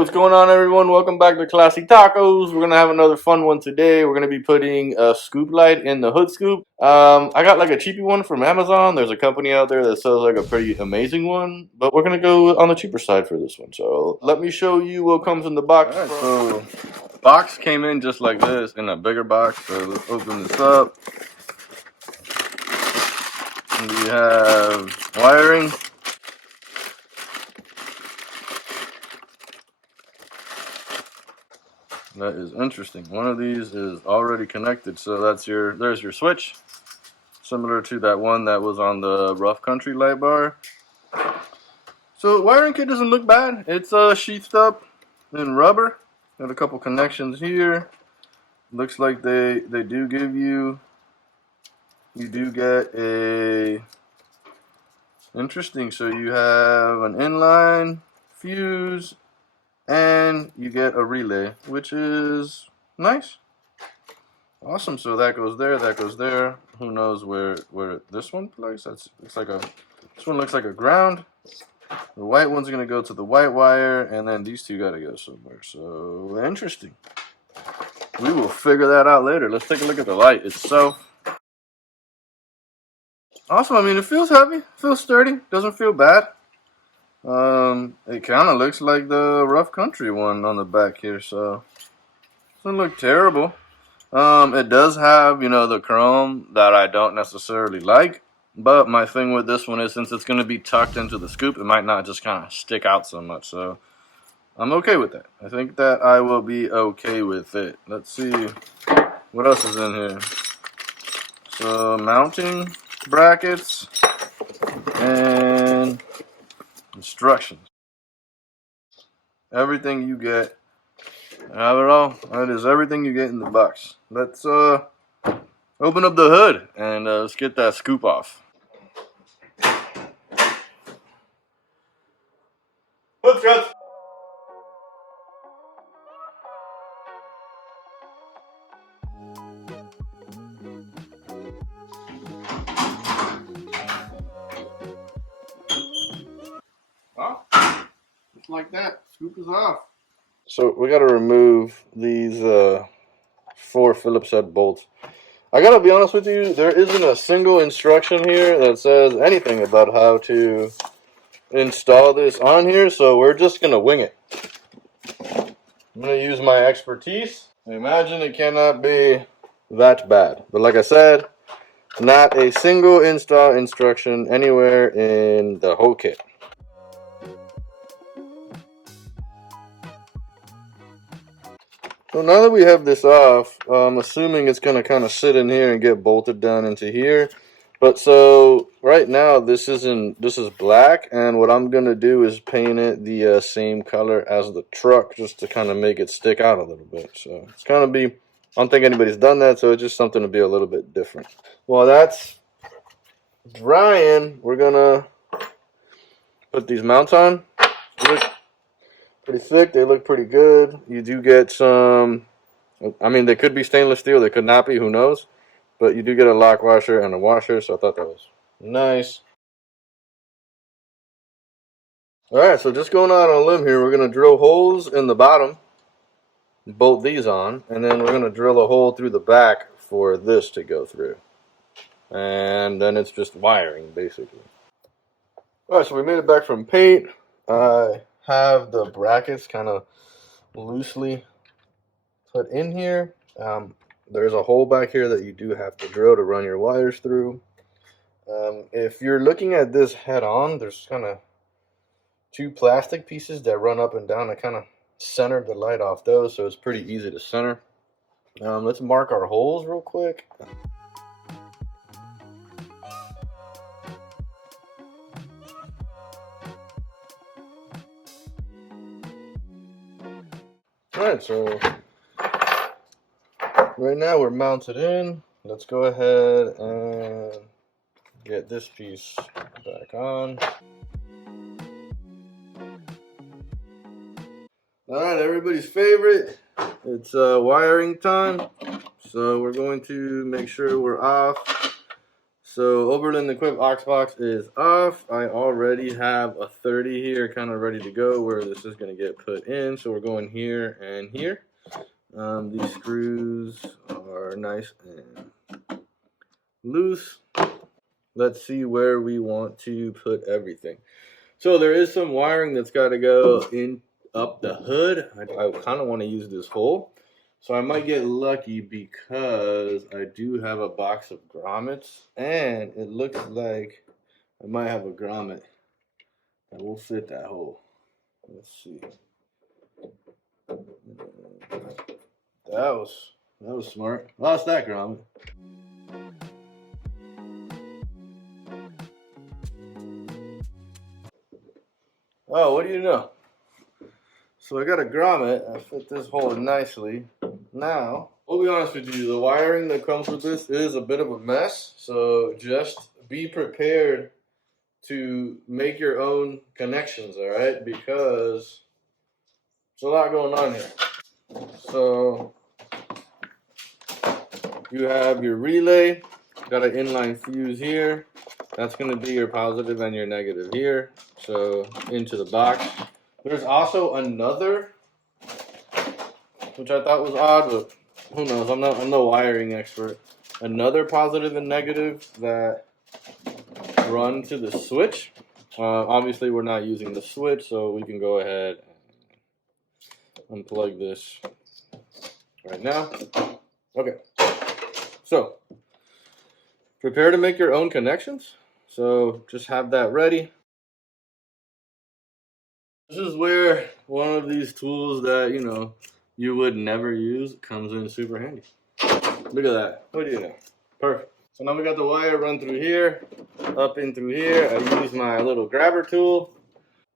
what's going on, everyone? Welcome back to Classy Tacos. We're gonna have another fun one today. We're gonna be putting a scoop light in the hood scoop. I got like a cheapy one from Amazon. There's a company out there that sells like a pretty amazing one, but we're gonna go on the cheaper side for this one. So let me show you what comes in the box. All right, so box came in just like this in a bigger box. So let's open this up. And we have wiring. That is interesting. One of these is already connected, so there's your switch, similar to that one that was on the rough country light bar. So wiring kit doesn't look bad. It's sheathed up in rubber. Got a couple connections here. Looks like they do give you do get a interesting. So you have an inline fuse. And you get a relay, which is nice. Awesome. So that goes there, that goes there. Who knows where this one plugs? This one looks like a ground. The white one's gonna go to the white wire, and then these two gotta go somewhere. So interesting. We will figure that out later. Let's take a look at the light itself. Awesome. I mean, it feels heavy, feels sturdy, doesn't feel bad. It kind of looks like the rough country one on the back here, so doesn't look terrible. It does have, the chrome that I don't necessarily like, but my thing with this one is since it's going to be tucked into the scoop, it might not just kind of stick out so much, so I'm okay with that. I think that I will be okay with it. Let's see what else is in here. So mounting brackets and instructions. Everything you get. Have it all. That is everything you get in the box. Let's open up the hood and let's get that scoop off. Hood cuts. Well, just like that, scoop is off. So we got to remove these 4 Phillips head bolts. I gotta be honest with you, there isn't a single instruction here that says anything about how to install this on here, so we're just gonna wing it. I'm gonna use my expertise. I imagine it cannot be that bad, but like I said, not a single install instruction anywhere in the whole kit. So now that we have this off, I'm assuming it's going to kind of sit in here and get bolted down into here. But so right now this is black, and what I'm going to do is paint it the same color as the truck just to kind of make it stick out a little bit. So it's going to be, I don't think anybody's done that, so it's just something to be a little bit different. While that's drying, we're going to put these mounts on. Pretty thick, they look pretty good. You do get some, I mean, they could be stainless steel, they could not be, who knows, but you do get a lock washer and a washer, so I thought that was nice. Alright, so just going out on a limb here, we're going to drill holes in the bottom, bolt these on, and then we're going to drill a hole through the back for this to go through. And then it's just wiring, basically. Alright, so we made it back from paint. I have the brackets kind of loosely put in here. There's a hole back here that you do have to drill to run your wires through. If you're looking at this head on, there's kind of 2 plastic pieces that run up and down. I kind of centered the light off those, so it's pretty easy to center. Let's mark our holes real quick. Alright, so right now we're mounted in. Let's go ahead and get this piece back on. Alright, everybody's favorite. It's wiring time. So we're going to make sure we're off So Oberlin Equip aux box is off. I already have a 30 here kind of ready to go where this is going to get put in. So we're going here and here. These screws are nice and loose. Let's see where we want to put everything. So there is some wiring that's got to go in up the hood. I kind of want to use this hole. So I might get lucky because I do have a box of grommets, and it looks like I might have a grommet that will fit that hole. Let's see. That was smart. Lost that grommet. Oh, what do you know? So I got a grommet. I fit this hole nicely. Now, I'll be honest with you, the wiring that comes with this is a bit of a mess. So just be prepared to make your own connections, all right? Because there's a lot going on here. So you have your relay, got an inline fuse here. That's going to be your positive and your negative here. So into the box. There's also another, which I thought was odd, but who knows? I'm no wiring expert. Another positive and negative that run to the switch. Obviously, we're not using the switch, so we can go ahead and unplug this right now. Okay. So, prepare to make your own connections. So, just have that ready. This is where one of these tools that, you would never use comes in super handy. Look at that. What do you know? Perfect. So now we got the wire run through here, up in through here. I use my little grabber tool.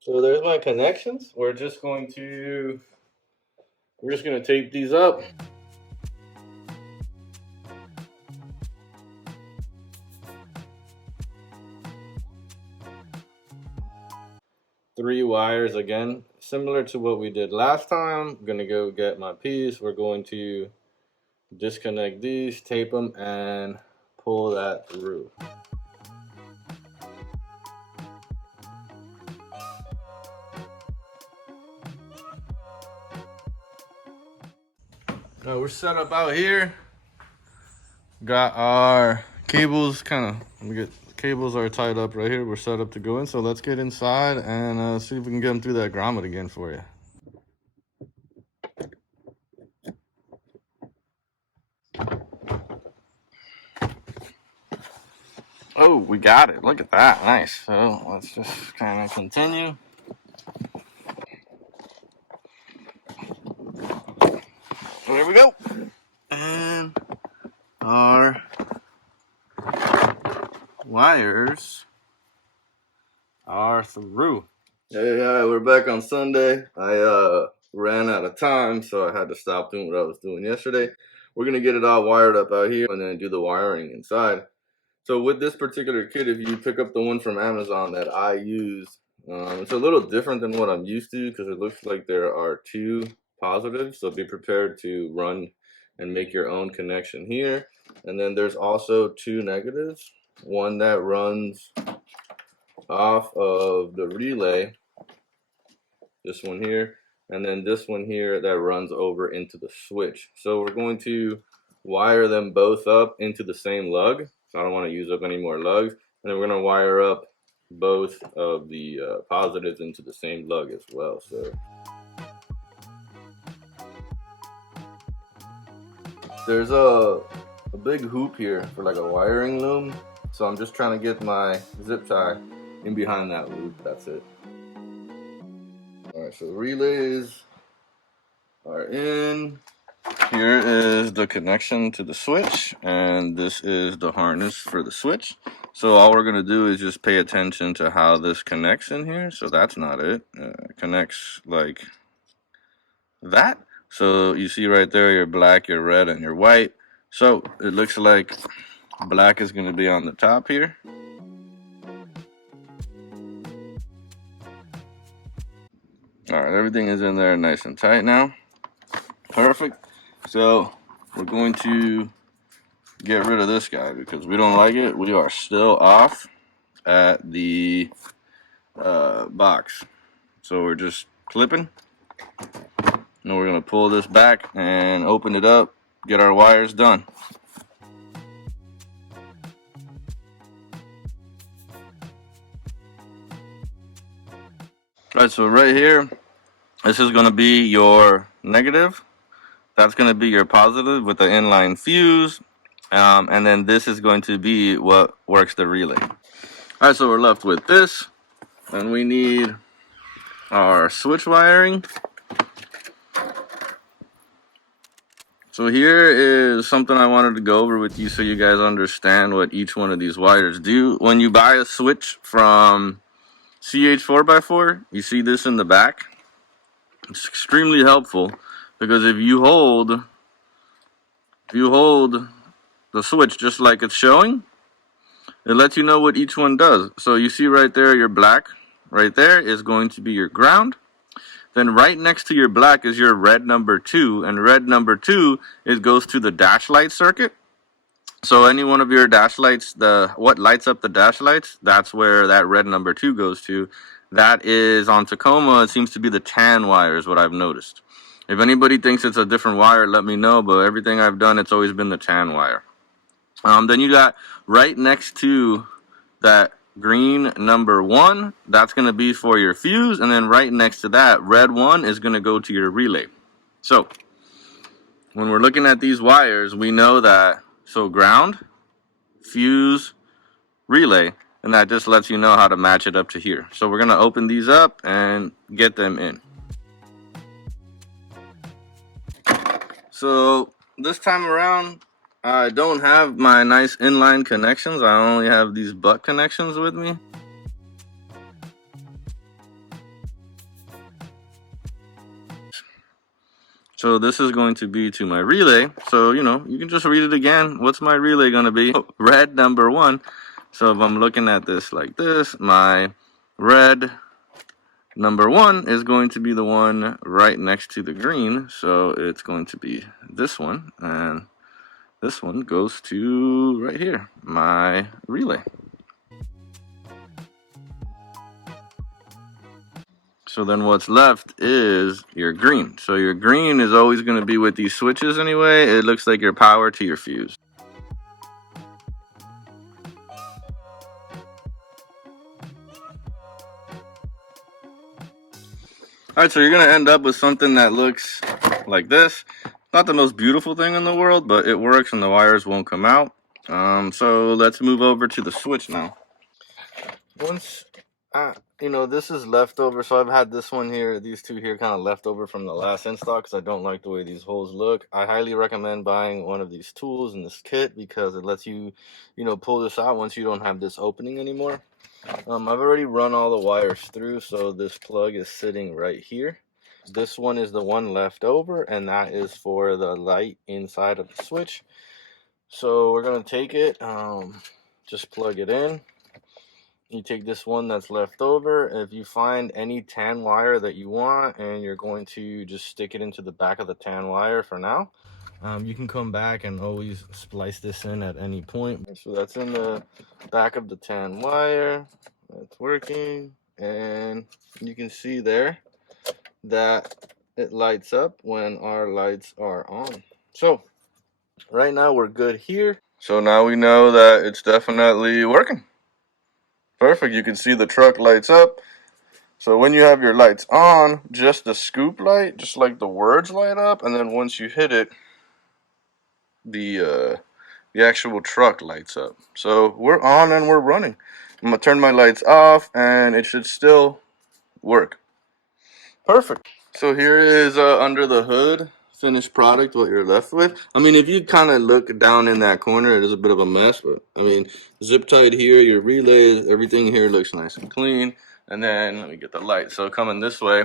So there's my connections. We're just going to tape these up. Three wires again, similar to what we did last time. I'm gonna go get my piece. We're going to disconnect these, tape them, and pull that through. Now we're set up out here. Got our cables cables are tied up right here. We're set up to go in. So let's get inside and see if we can get them through that grommet again for you. Oh, we got it. Look at that. Nice. So let's just kind of continue. There we go. And our wires are through. Hey, we're back on Sunday. I ran out of time, so I had to stop doing what I was doing yesterday. We're gonna get it all wired up out here and then do the wiring inside. So with this particular kit, if you pick up the one from Amazon that I use, it's a little different than what I'm used to because it looks like there are two positives. So be prepared to run and make your own connection here. And then there's also two negatives. One that runs off of the relay, this one here, and then this one here that runs over into the switch. So we're going to wire them both up into the same lug. So I don't want to use up any more lugs. And then we're going to wire up both of the positives into the same lug as well. So there's a big hoop here for like a wiring loom. So I'm just trying to get my zip tie in behind that loop. That's it. All right, so the relays are in. Here is the connection to the switch, and this is the harness for the switch. So all we're going to do is just pay attention to how this connects in here. So that's not it. It connects like that. So you see right there your black, your red, and your white. So it looks like black is going to be on the top here. All right, everything is in there nice and tight now. Perfect. So we're going to get rid of this guy because we don't like it. We are still off at the box. So we're just clipping. And we're going to pull this back and open it up, get our wires done. All right, so right here, this is going to be your negative. That's going to be your positive with the inline fuse. And then this is going to be what works the relay. All right, so we're left with this. And we need our switch wiring. So here is something I wanted to go over with you so you guys understand what each one of these wires do. When you buy a switch from CH4x4, you see this in the back. It's extremely helpful because if you hold the switch just like it's showing, it lets you know what each one does. So you see right there, your black right there is going to be your ground. Then right next to your black is your red number 2, and red number 2 goes to the dash light circuit. So any one of your dash lights, what lights up the dash lights, that's where that red number 2 goes to. That is on Tacoma, it seems to be the tan wire is what I've noticed. If anybody thinks it's a different wire, let me know, but everything I've done, it's always been the tan wire. Then you got right next to that green number 1, that's going to be for your fuse, and then right next to that, red 1 is going to go to your relay. So when we're looking at these wires, we know that, so ground, fuse, relay, and that just lets you know how to match it up to here. So we're going to open these up and get them in. So this time around, I don't have my nice inline connections. I only have these butt connections with me. So this is going to be to my relay. So, you know, you can just read it again. What's my relay going to be? Red number 1. So if I'm looking at this like this, my red number 1 is going to be the one right next to the green. So it's going to be this one. And this one goes to right here, my relay. So then what's left is your green. So your green is always going to be with these switches anyway. It looks like your power to your fuse. Alright, so you're going to end up with something that looks like this. Not the most beautiful thing in the world, but it works and the wires won't come out. So let's move over to the switch now. Once, you know, this is leftover, so I've had this one here, these two here kind of leftover from the last install because I don't like the way these holes look. I highly recommend buying one of these tools in this kit because it lets you, you know, pull this out once you don't have this opening anymore. I've already run all the wires through, so this plug is sitting right here. This one is the one left over, and that is for the light inside of the switch. So we're going to take it, just plug it in. You take this one that's left over. If you find any tan wire that you want and you're going to just stick it into the back of the tan wire for now, you can come back and always splice this in at any point. So that's in the back of the tan wire. That's working. And you can see there that it lights up when our lights are on. So right now we're good here. So now we know that it's definitely working. Perfect. You can see the truck lights up. So when you have your lights on, just the scoop light, just like the words light up, and then once you hit it, the actual truck lights up. So we're on and we're running. I'm gonna turn my lights off and it should still work. Perfect. So here is under the hood finished product, what you're left with. I mean, if you kind of look down in that corner, it is a bit of a mess, but I mean, zip tied here, your relays, everything here looks nice and clean. And then let me get the light. So coming this way,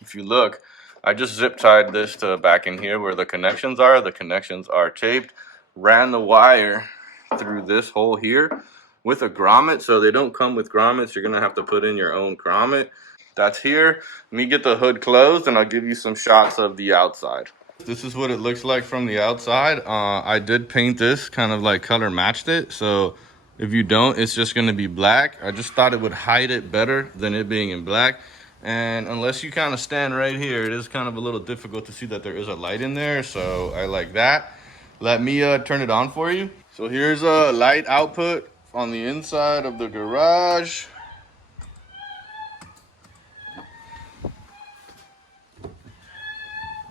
if you look, I just zip tied this to back in here where the connections are. The connections are taped. Ran the wire through this hole here with a grommet. So they don't come with grommets. You're gonna have to put in your own grommet. That's here. Let me get the hood closed and I'll give you some shots of the outside. This is what it looks like from the outside. I did paint this, kind of like color matched it. So if you don't, it's just gonna be black. I just thought it would hide it better than it being in black. And unless you kind of stand right here, it is kind of a little difficult to see that there is a light in there. So I like that. Let me turn it on for you. So here's a light output on the inside of the garage.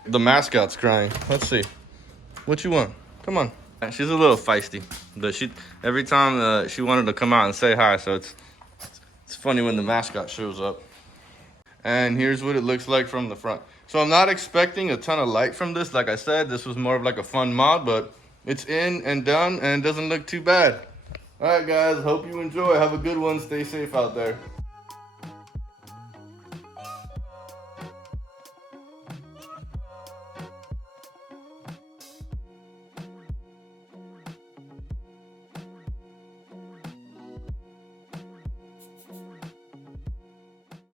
The mascot's crying. Let's see. What you want? Come on. She's a little feisty, but every time she wanted to come out and say hi, so it's funny when the mascot shows up. And here's what it looks like from the front. So I'm not expecting a ton of light from this. Like I said, this was more of like a fun mod, but it's in and done and doesn't look too bad. All right, guys, hope you enjoy. Have a good one. Stay safe out there.